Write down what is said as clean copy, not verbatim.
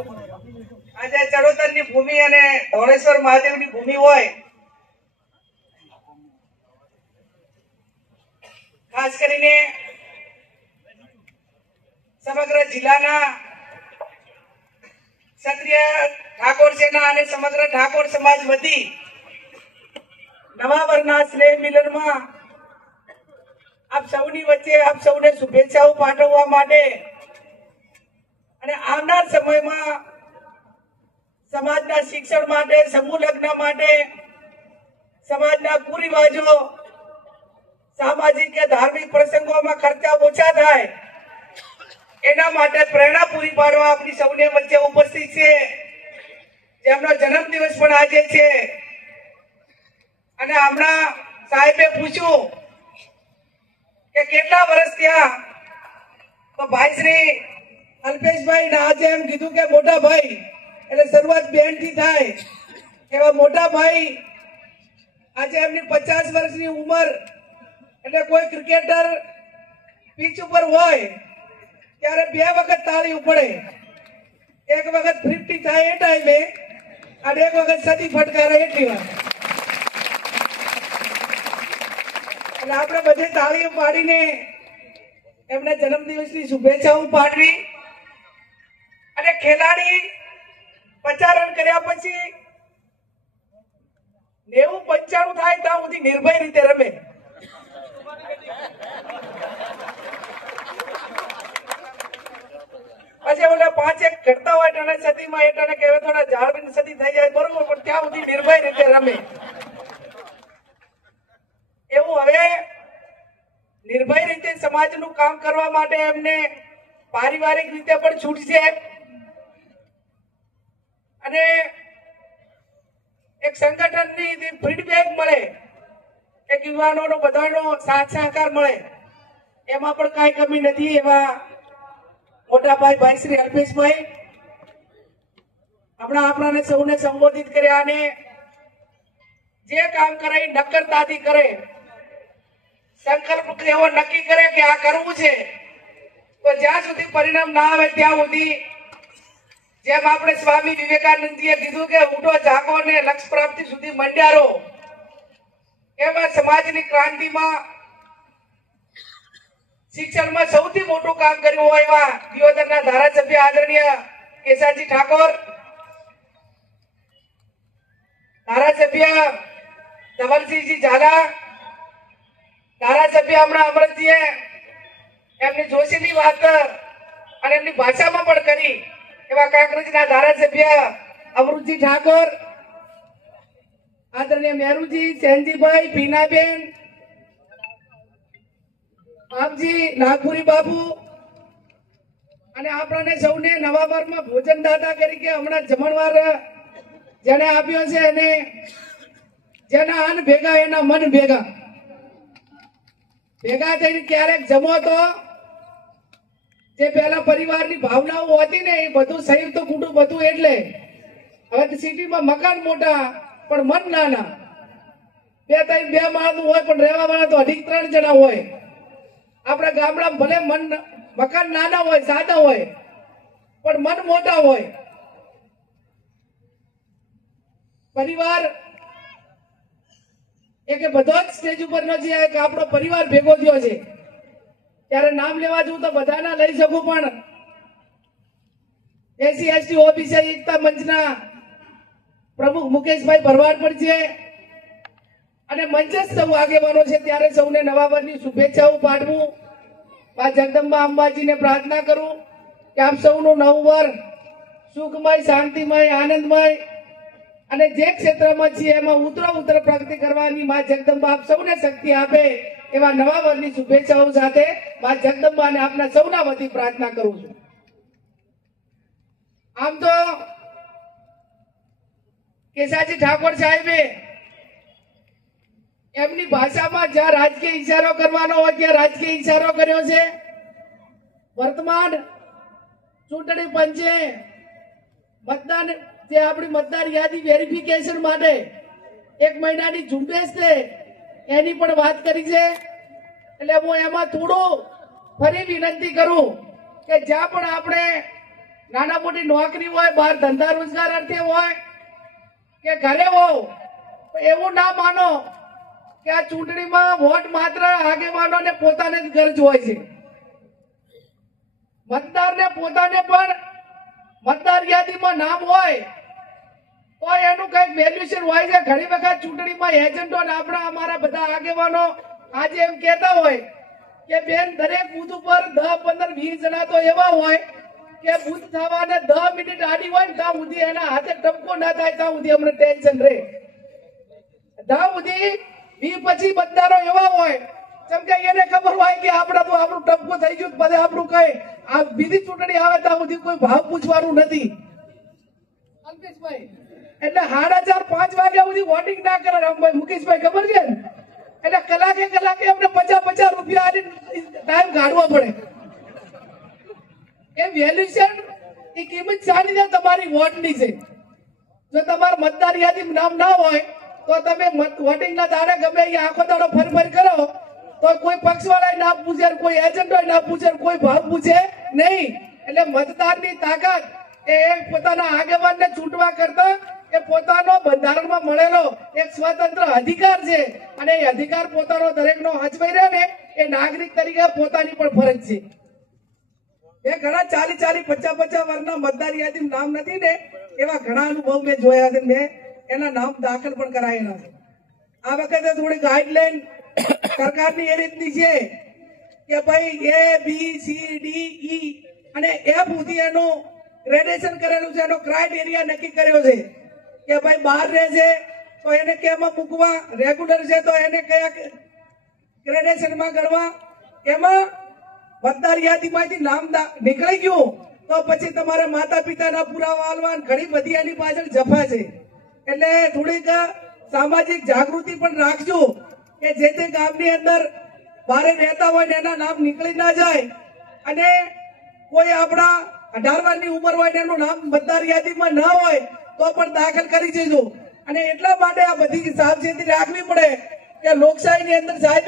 આજે ચડોતરની ભૂમિ અને ધોળેશ્વર મહાદેવની ભૂમિ હોય, ખાસ કરીને સમગ્ર જિલ્લાના ક્ષત્રિય ઠાકોર સેના અને સમગ્ર ઠાકોર સમાજ વતી નવા વર્ષના સ્નેહ મિલનમાં આપ સૌની વચ્ચે આપ સૌને શુભેચ્છાઓ પાઠવવા માટે અને આવનાર સમયમાં સમાજના શિક્ષણ માટે, સમૂહ લગ્ન માટે, સમાજના કુરિવાજો, સામાજિક કે ધાર્મિક પ્રસંગોમાં ખર્ચા ઓછા થાય એના માટે પ્રેરણા પૂરી પાડવા આપણી સૌને વચ્ચે ઉપસ્થિત છે, જેમનો જન્મદિવસ પણ આજે છે. અને હમણાં સાહેબે પૂછ્યું કે કેટલા વર્ષ થયા, તો ભાઈ શ્રી અલ્પેશભાઈ ને આજે એમ કીધું કે મોટા ભાઈ, એટલે શરૂઆત બેન થી થાય. એવા મોટા ભાઈ આજે એમની 50 વર્ષની ઉંમર, એટલે કોઈ ક્રિકેટર પીચ ઉપર હોય ત્યારે 2 વખત તાળી પડે, એક વખત 50 થાય એ ટાઈમે અને એક વખત સદી ફટકારે એટલી વાર. એટલે આપણે બધે તાળીઓ પાડીને એમના જન્મદિવસની શુભેચ્છાઓ પાડવી. અને ખેલાડી 50 રન કર્યા પછી 90-95 થાય ત્યાં સુધી નિર્ભય રીતે રમે. પછી ઓલા 5-1 ઘટતા હોય એટલે સદીમાં એટલે કે થોડા જાળવીને સદી થઈ જાય બરોબર, પણ ત્યાં સુધી નિર્ભય રીતે રમે. એવું હવે નિર્ભય રીતે સમાજનું કામ કરવા માટે એમને પારિવારિક રીતે પણ છૂટ છે અને એક સંગઠનની ફીડબેક મળે, એક યુવાનોનો બધાનો સાથ સહકાર મળે, એમાં પણ કઈ કમી નથી. એવા મોટાભાઈ ભાઈ શ્રી અલ્પેશભાઈ હમણાં આપણાને સૌને સંબોધિત કર્યા અને જે કામ કરે એ નક્કરતાથી કરે, સંકલ્પ એવો નક્કી કરે કે આ કરવું છે, તો જ્યાં સુધી પરિણામ ના આવે ત્યાં સુધી, જેમ આપણે સ્વામી વિવેકાનંદજીએ કીધું કે ઉઠો જાગો ને લક્ષ્ય પ્રાપ્તિ સુધી મંડ્યા રહો, એમાં સમાજની ક્રાંતિમાં શિક્ષણમાં સૌથી મોટું કામ કર્યું હોય એવા દિયોદરના ધારાસભ્ય આદરણીય કેસાજી ઠાકોર, ધારાસભ્ય ધવલસિંહજી ઝાલા, ધારાસભ્ય હમણાં અમરતજીએ એમની જોશીની વાત અને એમની ભાષામાં પણ કરી, એવા કાંકરેજના ધારાસભ્ય અમૃતજી ઠાકોર, આદરણીય મેરુજી, સેનજીભાઈ, પીનાબેન, આપજી, નાગપુરી બાપુ અને આપણને સૌને નવા વર્ષમાં ભોજનદાતા તરીકે હમણાં જમણવાર જેને આપ્યો છે અને જેના અન્ન ભેગા એના મન ભેગા થઈને ક્યારેક જમો તો જે પેલા પરિવારની ભાવનાઓ હતી ને એ બધું સંયુક્ત કુટુંબ હતું. એટલે હવે સિટીમાં મકાન મોટા પણ મન નાના, 2 માળનું હોય પણ રહેવા વાળા તો 2.5-3 જણા હોય. આપણા ગામડા ભલે મકાન નાના હોય, સાદા હોય, પણ મન મોટા હોય. પરિવાર એક બધો જ સ્ટેજ ઉપર નો છે કે આપણો પરિવાર ભેગો થયો છે. ત્યારે નામ લેવા જવું તો બધાના લઈ શકું, પણ SC/ST ઓબીસી એકતા મંચના પ્રમુખ મુકેશભાઈ ભરવાડ પણ છે અને મંચસ્થ સૌ આગેવાનો છે. ત્યારે સૌને નવા વર્ષની શુભેચ્છાઓ પાઠવું. મા જગદંબા અંબાજીને પ્રાર્થના કરું કે આપ સૌનું નવું વર્ષ સુખમય, શાંતિમય, આનંદમય અને જે ક્ષેત્રમાં છીએ એમાં ઉત્તર પ્રગતિ કરવાની મા જગદંબા આપ સૌને શક્તિ આપે, એવા નવા વર્ષની શુભેચ્છાઓ સાથે મા જગદંબાને આપના સૌના વતી પ્રાર્થના કરું છું. આમ તો કેસાજી ઠાકોર સાહેબે એમની ભાષામાં જ્યાં રાજકીય ઇશારો કરવાનો હોય ત્યાં રાજકીય ઇશારો કર્યો છે. વર્તમાન ચૂંટણી પંચે મતદાન જે આપણી મતદાર યાદી વેરિફિકેશન માટે 1 મહિનાની ઝુંબેશ છે એની પણ વાત કરી છે. એટલે હું એમાં થોડું ફરી વિનંતી કરું કે જ્યાં પણ આપણે નાના મોટી નોકરી હોય, બહાર ધંધા રોજગાર અર્થે હોય કે ઘરે હો, એવું ના માનો કે આ ચૂંટણીમાં વોટ માત્ર આગેવાનોને પોતાને જ ગરજ હોય છે. મતદારને પોતાને પણ મતદાર યાદીમાં નામ હોય તો એનું કઈક વેલ્યુએશન હોય છે. ઘણી વખત ચૂંટણીમાં એજન્ટો આપણા અમારા બધા આગેવાનો આજે એમ કહેતા હોય કે બેન દરેક બુથ ઉપર 10, 15, 20 જણા તો એવા હોય કે બુથ થવાને 10 મિનિટ આડી હોય ને ત્યાં સુધી એના હાથે ટપકો ના થાય ત્યાં સુધી અમને ટેન્શન રહે. ત્યાં સુધી 20-25 મતદારો એવા હોય જેમ કે એને ખબર હોય કે આપણે તો આપણું ટપકો થઈ ગયું, પછી આપણું કઈ આ બીજી ચૂંટણી આવે ત્યાં સુધી કોઈ ભાવ પૂછવાનું નથી. અલ્પેશભાઈ એટલે 4:30-5 વાગ્યા સુધી વોટિંગ ના કરે રામભાઈ, મુકેશભાઈ ખબર છે ને? એટલે કલાકે અમને 50-50 રૂપિયા ટાઈમ કાઢવો પડે. એ વેલ્યુએશન એ કિંમત શાની છે? તમારી વોટની છે. જો તમારા મતદાર યાદીમાં નામ ના હોય તો તમે વોટિંગના દાડે ગમે અહીંયા આખો દાડો ફરફર કરો તો કોઈ પક્ષવાળા ના પૂછે, કોઈ એજન્ટો ના પૂછે, કોઈ ભાવ પૂછે નહીં. એટલે મતદારની તાકાત એ પોતાના આગેવાનને ચૂંટવા કરતા એ પોતાનો બંધારણમાં મળેલો એક સ્વતંત્ર અધિકાર છે અને એ અધિકાર પોતાનો દરેકનો હચવાઈ રહે ને એ નાગરિક તરીકે પોતાની પણ ફરજ છે. એ ઘણા 40-50 વર્ષના મતદાર યાદીમાં નામ નથી ને એવા ઘણા અનુભવ મેં જોયા છે. મેં એના નામ દાખલ પણ કરાયેલા છે. આ વખતે થોડી ગાઈડલાઈન સરકારની એ રીતની છે કે ભાઈ A, B, C, D, E અને F સુધી એનું ગ્રેડેશન કરેલું છે, એનો ક્રાઇટેરિયા નક્કી કર્યો છે કે ભાઈ બહાર રહે છે તો એને કેમાં મૂકવા, રેગ્યુલર છે તો એને કયા ગ્રેડેશનમાં ગણવા. એમાં મતદાર યાદીમાંથી નામ નીકળી ગયું તો પછી તમારે માતા પિતાના પુરાવા આલવા ઘણી બધી એની પાછળ જફા છે. એટલે થોડીક સામાજિક જાગૃતિ પણ રાખજો કે જે તે ગામની અંદર બારે રહેતા હોય ને એના નામ નીકળી ના જાય અને કોઈ આપણા 18 વર્ષની ઉંમર હોય ને એનું નામ મતદાર યાદીમાં ના હોય તો પણ દાખલ કરી દેજો. અને એટલા માટે આ બધી સાવચેતી રાખવી પડે કે લોકશાહીની અંદર સાહેબ